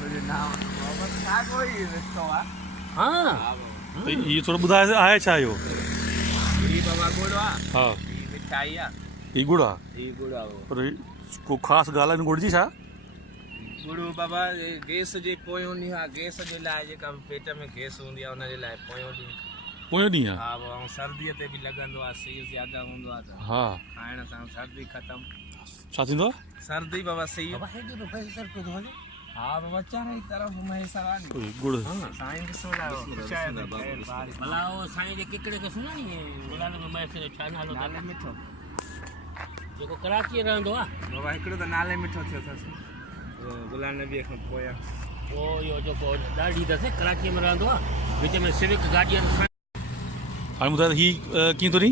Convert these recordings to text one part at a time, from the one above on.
तुझे नाम बस ना कोई रिश्तो आ हाँ त इहो थोरो ॿुधाए आहे छा इहो? ई बाबा गुड़ आ हा ई मिठाई आ हीउ गुड़ आहे ई गुड़ आ वो पर को ख़ासि ॻाल्हि आहे गुड़ जी छा? गुड़ बाबा गैस जे पोयों ॾींहुं आहे गैस जे लाइ जेका पेट में गैस हूंदी आहे हुनजे लाइ पोयों ॾींहुं पोयों ॾींहुं आहे? हा ऐं सर्दीअ ते बि लॻंदो आहे सीउ ज़्यादा हूंदो आहे त हा खाइण सां सर्दी ख़तमु छा थींदो आहे? सर्दी बाबा सीउ बाबा हेॾो न पैसे सर पियो थो हले हा बाबा चारई तरफ़ महेसर आहे नी गुड़ साईं ॾिसो था भला उहो साईं जे किकड़े खे सुञाणी गुलाब में मैस जो छा नालो नाले अथसि? मिठो जेको कराची रहंदो आहे बाबा हिकिड़ो त नाले मिठो थियो अथसि गुलाब नबीअ खां पोयां उहो इहो जेको ॾाढी अथसि कराचीअ में रहंदो आहे विच में सिविक गाॾीअ हाणे ॿुधाए हीउ कीअं थो नी?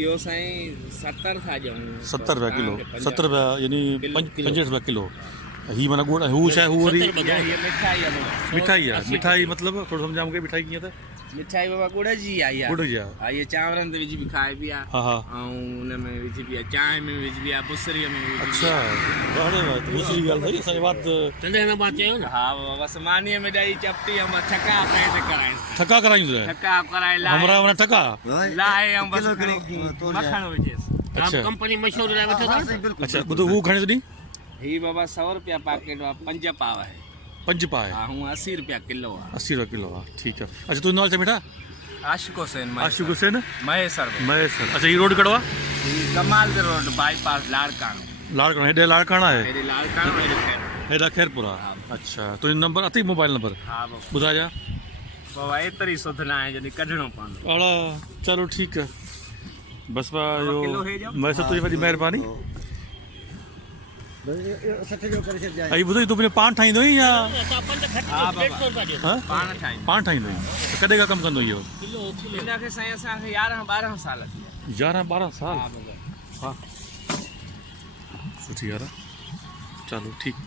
इहो साईं 70 था ॾियूं 70 रुपया किलो, 70 रुपया यानी किलो, 65 रुपया किलो। हीउ माना गुड़ हू छा आहे? हू वरी इहा मिठाई आहे बाबा मिठाई आहे। मिठाई मतिलबु थोरो सम्झां मूंखे मिठाई कीअं त? मिठाई बाबा गुड़ जी आहे इहा गुड़ जी आहे। हा इहा चांवरनि ते विझी बि खाए बि आहे हा हा ऐं हुन में विझी बि आहे चांहि में विझी बि आहे बुसरीअ में विझी बि अच्छा वाह वाह दूसरी ॻाल्हि भई असांजे बात तॾहिं हिन मां चयो न आहे। हा बाबा बसि मानीअ में ॾही चपटी ऐं ठका पए ते कराए ठका करायूं था ठका कराए हमरा वना ठका लाए ऐं बसि मखण विझेसि अच्छा कंपनी मशहूरु लाइ वठो था अच्छा ॿुधो हू घणे थो ॾी? ही बाबा 100 रुपया पैकेट आहे 5 पाव आहे 5 पाव हा हूअं 80 रुपया किलो आहे 80 रुपया किलो आहे ठीकु आहे। अच्छा तुंहिंजो नालो छा बेटा? आशिक हुसैन आशिक हुसैन महेसर महेश अच्छा हीउ रोड कहिड़ो आहे? कमाल रोड बाईपास लाड़कानो लाड़काणा हेॾे लाड़काणा आहे मेरे लाड़कानो मेरे खैर हेॾा खैरपुरा अच्छा तुंहिंजो नंबर अथई मोबाइल नंबर हा बाबा ॿुधाइजा बाबा एतिरी सुध न आहे जॾहिं कढणो पवंदो अड़ा चलो ठीकु आहे बसि मां किलो हे इहो ॾियो। महेश तुंहिंजी वॾी महिरबानी। 60 जो करे छॾिजांइ। ऐं ॿुधो तूं पंहिंजो पाण ठाहींदो ई या असां पंज खटी हा, बाबा। 150 रुपया ॾियो हा? पाण ठाहींदो पाण ठाहींदो ई त कॾहिं खां कमु कंदो इहो? किलो किलो हिनखे साईं असांखे 11-12 साल थी विया 11-12 साल हा बाबा हा सुठी ॻाल्हि आहे चलो ठीकु